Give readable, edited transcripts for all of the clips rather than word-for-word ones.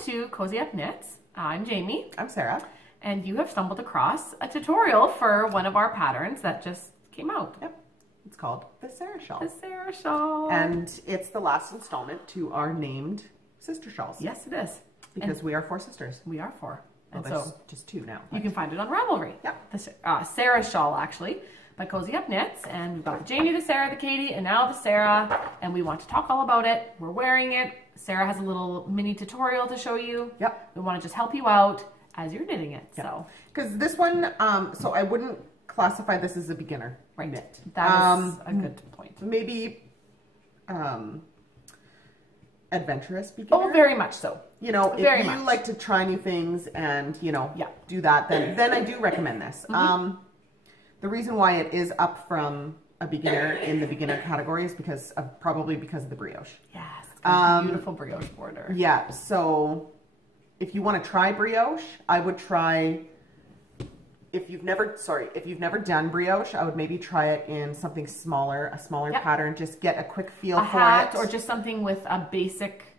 to CozyUpKnits. I'm Jamie. I'm Sarah. And you have stumbled across a tutorial for one of our patterns that just came out. Yep. It's called the Sarah Shawl. The Sarah Shawl. And it's the last installment to our named sister shawls. Yes, it is. Because we are 4 sisters. We are 4. Well, and there's so just 2 now. you can find it on Ravelry. Yep. The Sarah Shawl, actually, by CozyUpKnits. And we've got the Jamie, the Sarah, the Katie, and now the Sarah. And we want to talk all about it. We're wearing it. Sarah has a little mini tutorial to show you. Yep. We want to just help you out as you're knitting it. Yep. So, because this one, so I wouldn't classify this as a beginner knit. That is a good point. Maybe adventurous beginner. Oh, very much so. You know, if you like to try new things and, you know, do that, then I do recommend this. The reason why it is up from a beginner in the beginner category is because of, probably because of the brioche. Yes, it's got a beautiful brioche border. Yeah, so if you want to try brioche, I would try, if you've never done brioche, I would maybe try it in something smaller, a smaller pattern, just get a quick feel for it. Or just something with a basic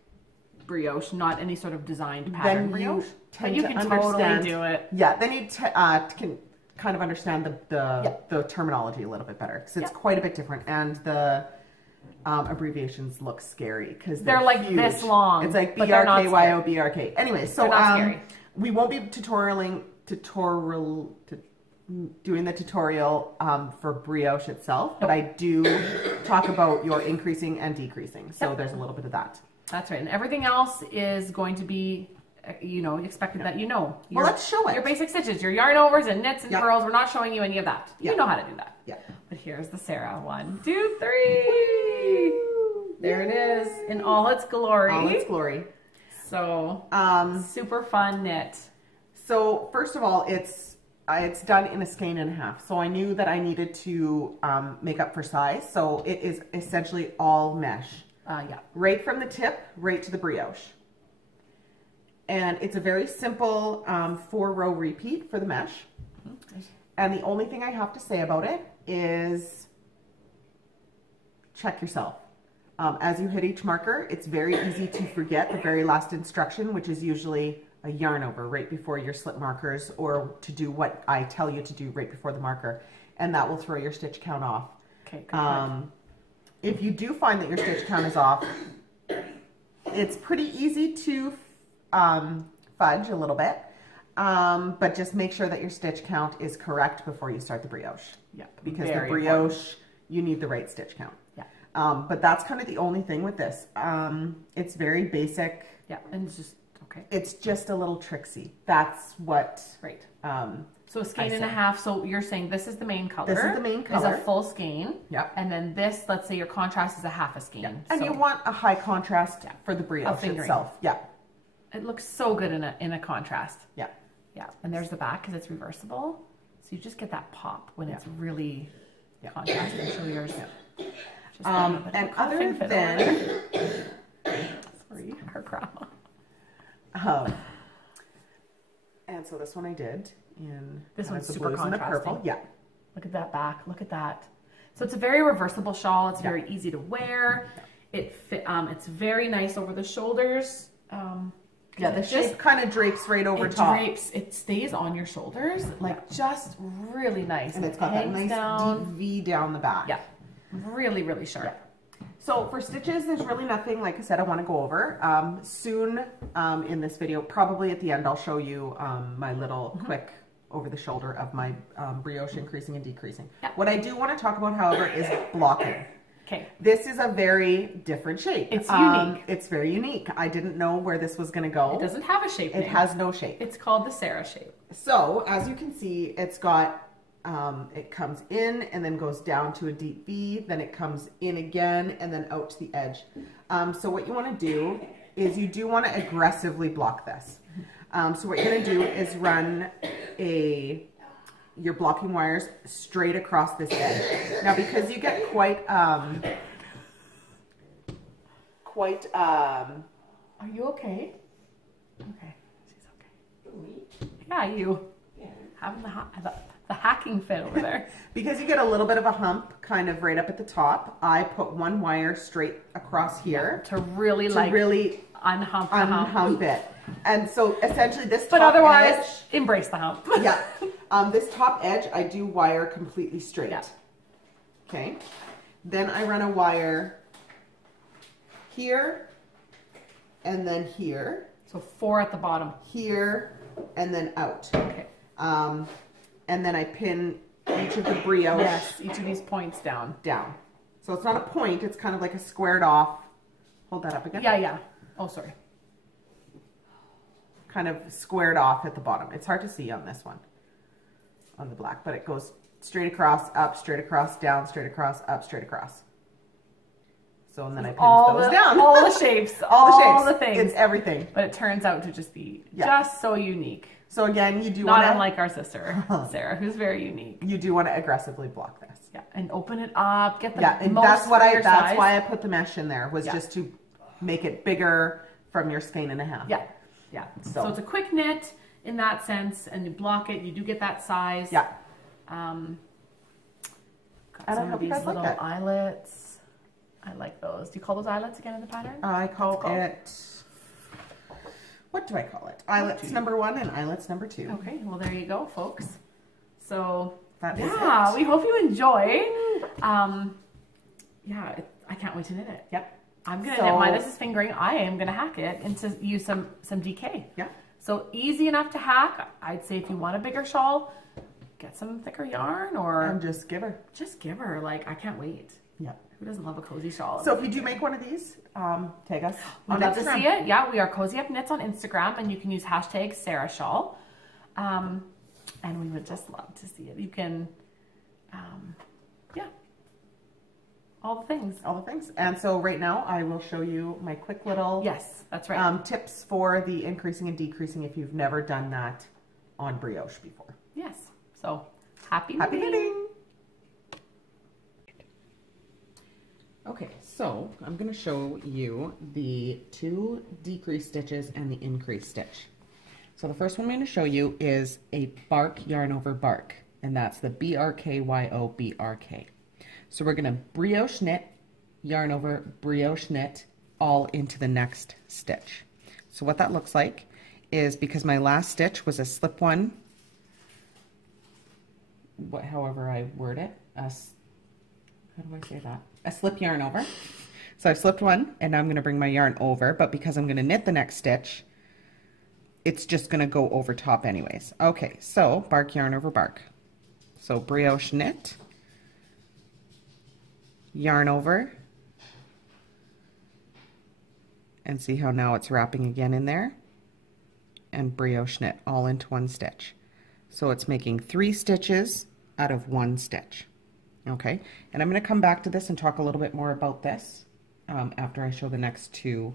brioche, not any sort of designed pattern brioche. But you can totally do it. Yeah, then you can kind of understand the terminology a little bit better, because it's quite a bit different, and the abbreviations look scary because they're like huge. This long. It's like BRKYOBRK. Anyway, so we won't be doing the tutorial for brioche itself, but I do talk about your increasing and decreasing. So there's a little bit of that. That's right, and everything else is going to be, you know, expected that you know. Well, let's show it. Your basic stitches, your yarn overs and knits and purls. We're not showing you any of that. You know how to do that. Yeah. But here's the Sarah. 1, 2, 3. There it is in all its glory. All its glory. So, super fun knit. So first of all, it's done in a skein and a half. So I knew that I needed to make up for size. So it is essentially all mesh. Right from the tip, right to the brioche. And it's a very simple 4-row repeat for the mesh. And the only thing I have to say about it is check yourself. As you hit each marker, it's very easy to forget the very last instruction, which is usually a yarn over right before your slip markers, or to do what I tell you to do right before the marker. And that will throw your stitch count off. Okay, good. If you do find that your stitch count is off, it's pretty easy to fudge a little bit, but just make sure that your stitch count is correct before you start the brioche. Yeah, because the brioche, you need the right stitch count. Yeah. But that's kind of the only thing with this. It's very basic. Yeah, and it's just it's just a little tricksy. That's what. Right. So a skein and a half. So you're saying this is the main color. This is the main color. Is a full skein. Yep. And then this, let's say your contrast is a half a skein. Yep. And you want a high contrast for the brioche itself. Yeah. It looks so good in a contrast. Yeah. Yeah. And there's the back because it's reversible. So you just get that pop when it's really contrasting. So yours. Yeah. And other than sorry, her grandma. And so this one I did in this one's super contrasting. The purple. Yeah. Look at that back. Look at that. So it's a very reversible shawl. It's very easy to wear. It's very nice over the shoulders. Yeah, the shape kind of drapes right over top. It stays on your shoulders, like just really nice. And it's got that nice deep V down the back. Yeah, really, really sharp. Yeah. So for stitches, there's really nothing, like I said, I want to go over. Soon in this video, probably at the end, I'll show you my little quick over the shoulder of my brioche increasing and decreasing. Yep. What I do want to talk about, however, is blocking. Okay. This is a very different shape. It's unique. It's very unique. I didn't know where this was going to go. It doesn't have a shape name. It has no shape. It's called the Sarah shape. So as you can see, it's got, it comes in and then goes down to a deep V, then it comes in again and then out to the edge. So what you want to do is you do want to aggressively block this. So what you're going to do is run your blocking wires straight across this edge. Now, because you get quite, are you okay? Okay, she's okay. Yeah, you having the hacking fit over there. Because you get a little bit of a hump kind of right up at the top, I put one wire straight across here to really unhump it. And so essentially this But top otherwise, edge, embrace the hump. yeah. This top edge, I do wire completely straight. Yeah. Okay. Then I run a wire here, and then here. So 4 at the bottom. Here, and then out. Okay. And then I pin each of the brioche. Yes, each of these points down. Down. So it's not a point, it's kind of like a squared off. Hold that up again. Yeah, yeah. Oh, sorry. Kind of squared off at the bottom. It's hard to see on this one, on the black, but it goes straight across, up, straight across, down, straight across, up, straight across. So, and then I pin those down. All the shapes. all the things. It's everything. But it turns out to just be just so unique. So again, you do Not want to, unlike our sister, Sarah, who's very unique. you do want to aggressively block this. Yeah, and open it up, get the And most that's size. why I put the mesh in there, was just to make it bigger from your skein and a half. Yeah, yeah. So it's a quick knit in that sense, and you block it, you do get that size. Yeah. Got And I some of hope you these guys like little that. eyelets. I like those. Do you call those eyelets again in the pattern? I call it, what do I call it? Eyelets number 1 and eyelets number 2. Okay, well there you go, folks. So That is yeah, it. we hope you enjoy. Yeah, I can't wait to knit it. Yep. I'm gonna knit mine. This is fingering. I am gonna hack it and to use some DK. Yeah. So easy enough to hack. I'd say if you want a bigger shawl, get some thicker yarn or And just give her. just give her. Like, I can't wait. Yeah. Who doesn't love a cozy shawl? So if you do make one of these, tag us We'd on love to Instagram. see it. Yeah, we are CozyUpKnits on Instagram, and you can use hashtag Sarah Shawl. And we would just love to see it. You can, yeah, all the things. All the things. And so right now I will show you my quick little Yes, that's right. tips for the increasing and decreasing if you've never done that on brioche before. Yes. So happy Happy knitting. knitting! Okay, so I'm going to show you the 2 decrease stitches and the increase stitch. So the first one I'm going to show you is a bark yarn over bark, and that's the BRKYO. So we're going to brioche knit, yarn over brioche knit, all into the next stitch. So what that looks like is, because my last stitch was a slip one, however I word it, how do I say that? A slip yarn over. So I've slipped one, and now I'm going to bring my yarn over, but because I'm going to knit the next stitch, it's just going to go over top anyways. Okay, so bark yarn over bark. So brioche knit, yarn over, and see how now it's wrapping again in there, and brioche knit all into one stitch. So it's making 3 stitches out of 1 stitch. Okay, and I'm going to come back to this and talk a little bit more about this after I show the next 2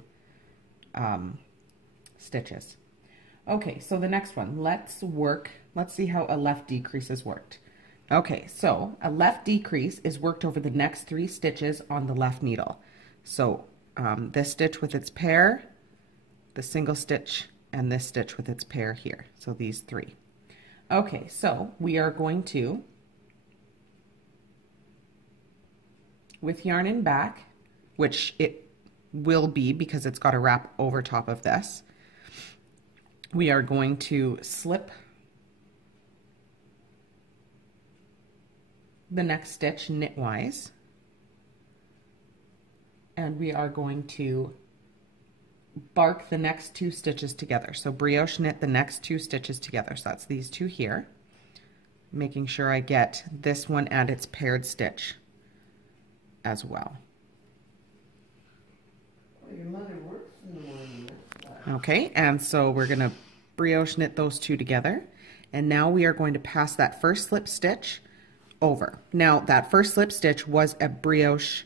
stitches. Okay, so the next one, let's see how a left decrease is worked. Okay, so a left decrease is worked over the next 3 stitches on the left needle. So this stitch with its pair, the single stitch, and this stitch with its pair here. So these 3. Okay, so we are going to, with yarn in back, which it will be because it's got a wrap over top of this, we are going to slip the next stitch knitwise, and we are going to bark the next 2 stitches together. So brioche knit the next 2 stitches together. So that's these 2 here, making sure I get this one and its paired stitch as well. Okay, and so we're going to brioche knit those 2 together, and now we are going to pass that first slip stitch over. Now that first slip stitch was a brioche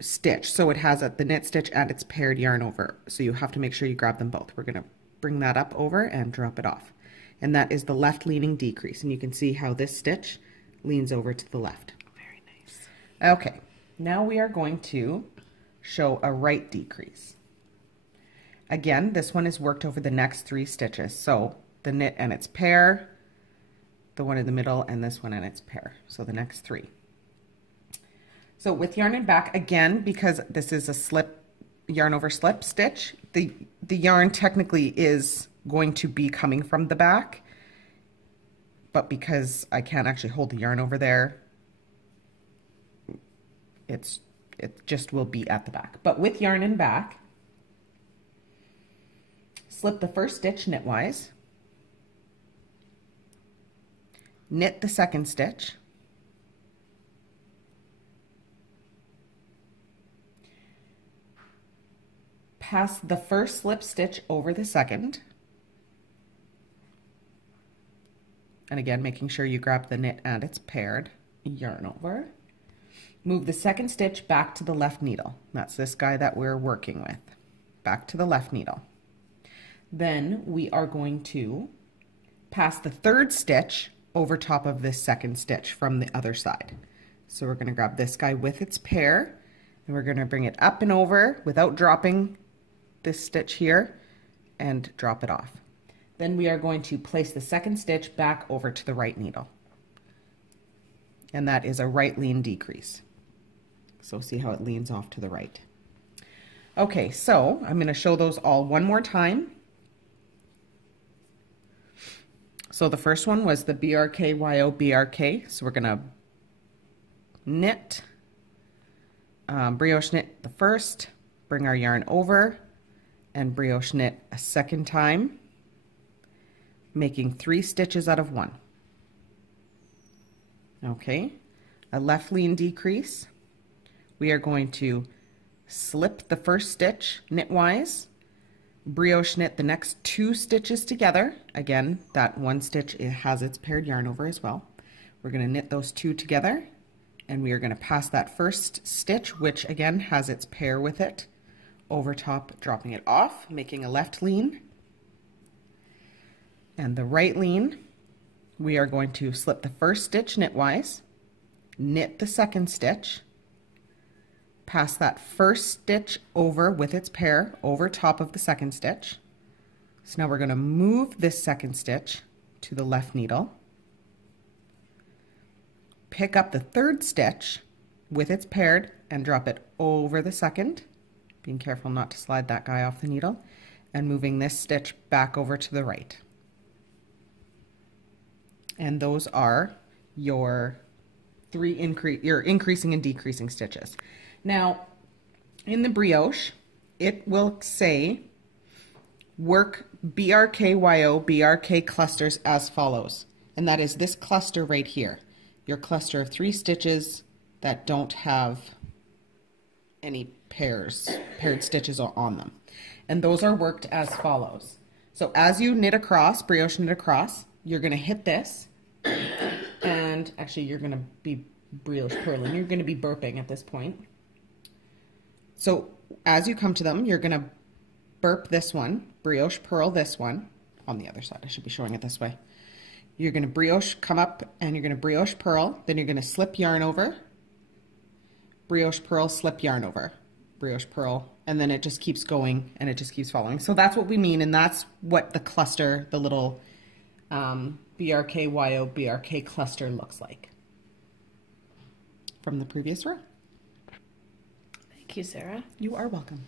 stitch, so it has the knit stitch and its paired yarn over, so you have to make sure you grab them both. We're going to bring that up over and drop it off, and that is the left leaning decrease, and you can see how this stitch leans over to the left. Very nice. Okay, now we are going to show a right decrease. Again, this one is worked over the next 3 stitches, so the knit and its pair, the one in the middle, and this one and its pair, so the next 3. So with yarn in back, again, because this is a slip yarn over slip stitch, the yarn technically is going to be coming from the back, but because I can't actually hold the yarn over there, it just will be at the back. But with yarn in back, slip the first stitch knitwise, knit the second stitch, pass the first slip stitch over the second, and again making sure you grab the knit and it's paired, yarn over, move the second stitch back to the left needle. That's this guy that we're working with, back to the left needle. Then we are going to pass the third stitch over top of this second stitch from the other side. So we're going to grab this guy with its pair, and we're going to bring it up and over without dropping this stitch here and drop it off. Then we are going to place the second stitch back over to the right needle, and that is a right lean decrease. So see how it leans off to the right. Okay, so I'm going to show those all one more time. So the first one was the BRKYO BRK. So we're going to knit, brioche knit the first, bring our yarn over, and brioche knit a second time, making 3 stitches out of 1. Okay, a left lean decrease. We are going to slip the first stitch knitwise, brioche knit the next 2 stitches together. Again, that one stitch, it has its paired yarn over as well. We're going to knit those 2 together, and we are going to pass that first stitch, which again has its pair with it, over top, dropping it off, making a left lean. And the right lean, we are going to slip the first stitch knitwise, knit the second stitch, pass that first stitch over with its pair over top of the second stitch. So now we're going to move this second stitch to the left needle, pick up the third stitch with its paired and drop it over the second, being careful not to slide that guy off the needle, and moving this stitch back over to the right. And those are your your increasing and decreasing stitches. Now, in the brioche, it will say work BRKYO BRK clusters as follows. And that is this cluster right here, your cluster of 3 stitches that don't have any paired stitches on them. And those are worked as follows. So as you knit across, brioche knit across, you're going to hit this, and actually you're going to be brioche purling. You're going to be burping at this point. So as you come to them, you're going to burp this one, brioche purl this one on the other side. I should be showing it this way. You're going to brioche come up and you're going to brioche purl, then you're going to slip yarn over, brioche purl, slip yarn over, brioche purl, and then it just keeps going and it just keeps following. So that's what we mean, and that's what the cluster, the little BRKYO BRK cluster looks like from the previous row. Thank you, Sarah. You are welcome.